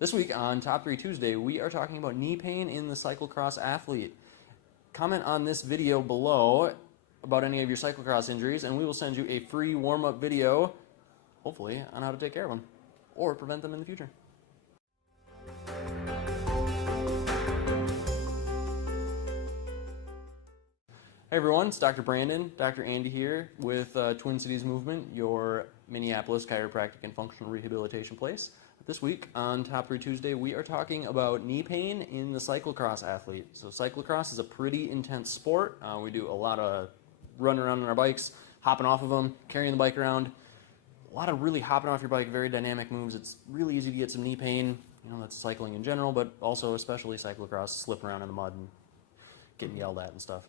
This week on Top 3 Tuesday, we are talking about knee pain in the cyclocross athlete. Comment on this video below about any of your cyclocross injuries, and we will send you a free warm-up video, hopefully, on how to take care of them or prevent them in the future. Hey everyone, it's Dr. Brandon, Dr. Andy here with Twin Cities Movement, your Minneapolis chiropractic and functional rehabilitation place. This week on Top 3 Tuesday, we are talking about knee pain in the cyclocross athlete. So cyclocross is a pretty intense sport. We do a lot of running around on our bikes, hopping off of them, carrying the bike around. A lot of really hopping off your bike, very dynamic moves. It's really easy to get some knee pain. You know, that's cycling in general, but also especially cyclocross, slipping around in the mud and getting yelled at and stuff.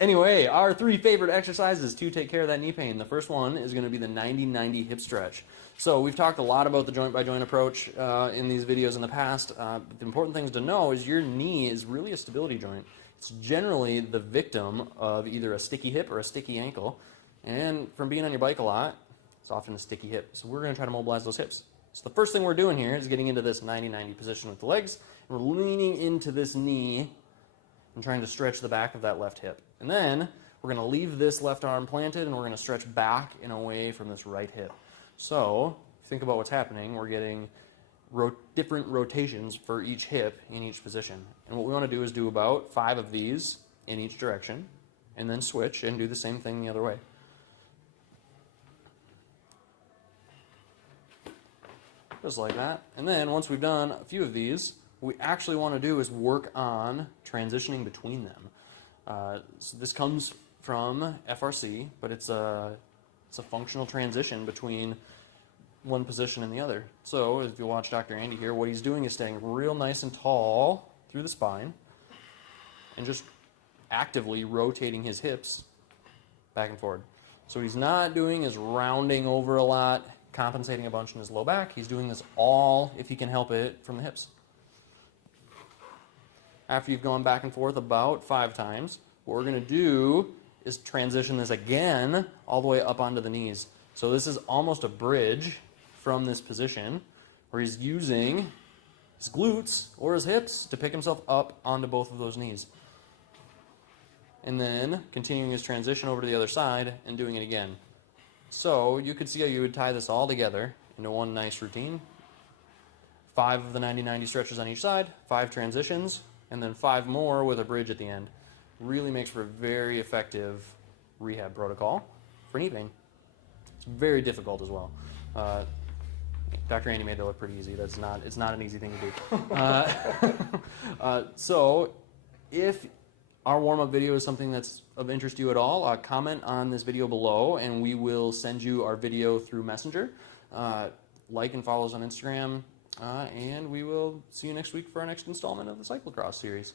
Anyway, our three favorite exercises to take care of that knee pain. The first one is going to be the 90-90 hip stretch. So we've talked a lot about the joint-by-joint approach in these videos in the past. But the important things to know is your knee is really a stability joint. It's generally the victim of either a sticky hip or a sticky ankle. And from being on your bike a lot, it's often a sticky hip. So we're going to try to mobilize those hips. So the first thing we're doing here is getting into this 90-90 position with the legs. And we're leaning into this knee and trying to stretch the back of that left hip. And then we're going to leave this left arm planted and we're going to stretch back and away from this right hip. So think about what's happening. We're getting different rotations for each hip in each position. And what we want to do is do about 5 of these in each direction and then switch and do the same thing the other way. Just like that. And then once we've done a few of these, what we actually want to do is work on transitioning between them. So this comes from FRC, but it's a functional transition between one position and the other. So if you watch Dr. Andy here, what he's doing is staying real nice and tall through the spine and just actively rotating his hips back and forward. So what he's not doing is rounding over a lot, compensating a bunch in his low back. He's doing this all, if he can help it, from the hips. After you've gone back and forth about 5 times, what we're going to do is transition this again all the way up onto the knees. So this is almost a bridge from this position where he's using his glutes or his hips to pick himself up onto both of those knees. And then continuing his transition over to the other side and doing it again. So you could see how you would tie this all together into one nice routine. 5 of the 90-90 stretches on each side, 5 transitions, and then 5 more with a bridge at the end. Really makes for a very effective rehab protocol for knee pain. It's very difficult as well. Dr. Andy made it look pretty easy. It's not an easy thing to do. So if our warm-up video is something that's of interest to you at all, comment on this video below and we will send you our video through Messenger. Like and follow us on Instagram. And we will see you next week for our next installment of the Cyclocross series.